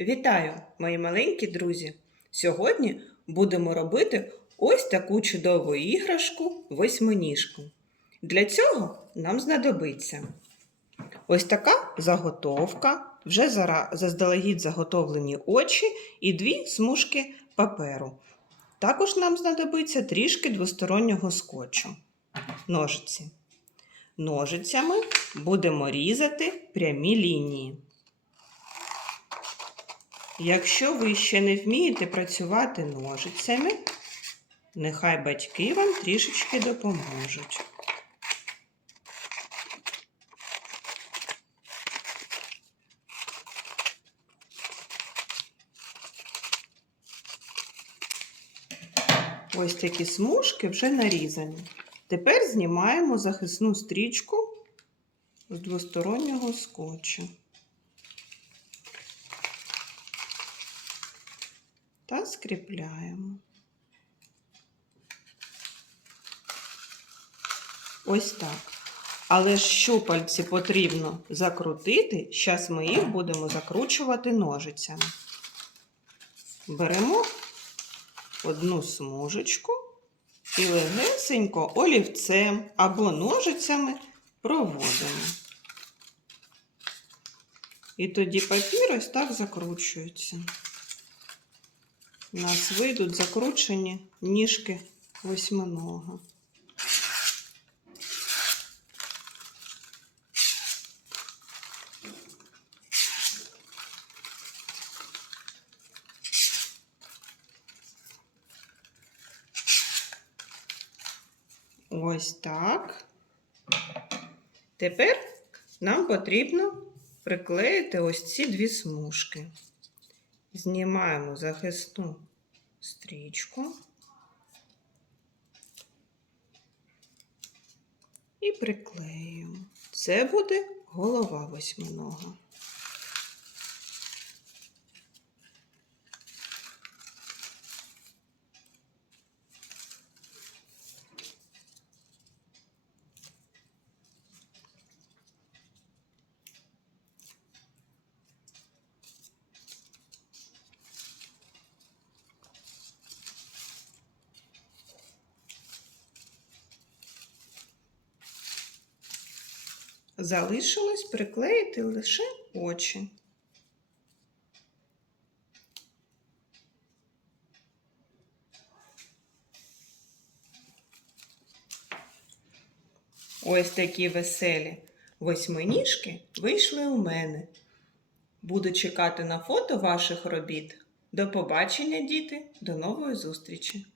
Вітаю, мої маленькі друзі! Сьогодні будемо робити ось таку чудову іграшку восьминіжку. Для цього нам знадобиться ось така заготовка, вже заздалегідь заготовлені очі і дві смужки паперу. Також нам знадобиться трішки двостороннього скотчу. Ножиці. Ножицями будемо різати прямі лінії. Якщо ви ще не вмієте працювати ножицями, нехай батьки вам трішечки допоможуть. Ось такі смужки вже нарізані. Тепер знімаємо захисну стрічку з двостороннього скотчу. Та скріпляємо. Ось так. Але щупальці потрібно закрутити. Зараз ми їх будемо закручувати ножицями. Беремо одну смужечку і легесенько олівцем або ножицями проводимо. І тоді папір ось так закручується. У нас вийдуть закручені ніжки восьминога. Ось так. Тепер нам потрібно приклеїти ось ці дві смужки. Знімаємо захисну стрічку і приклеюємо. Це буде голова восьминога. Залишилось приклеїти лише очі. Ось такі веселі восьминіжки вийшли у мене. Буду чекати на фото ваших робіт. До побачення, діти, до нової зустрічі!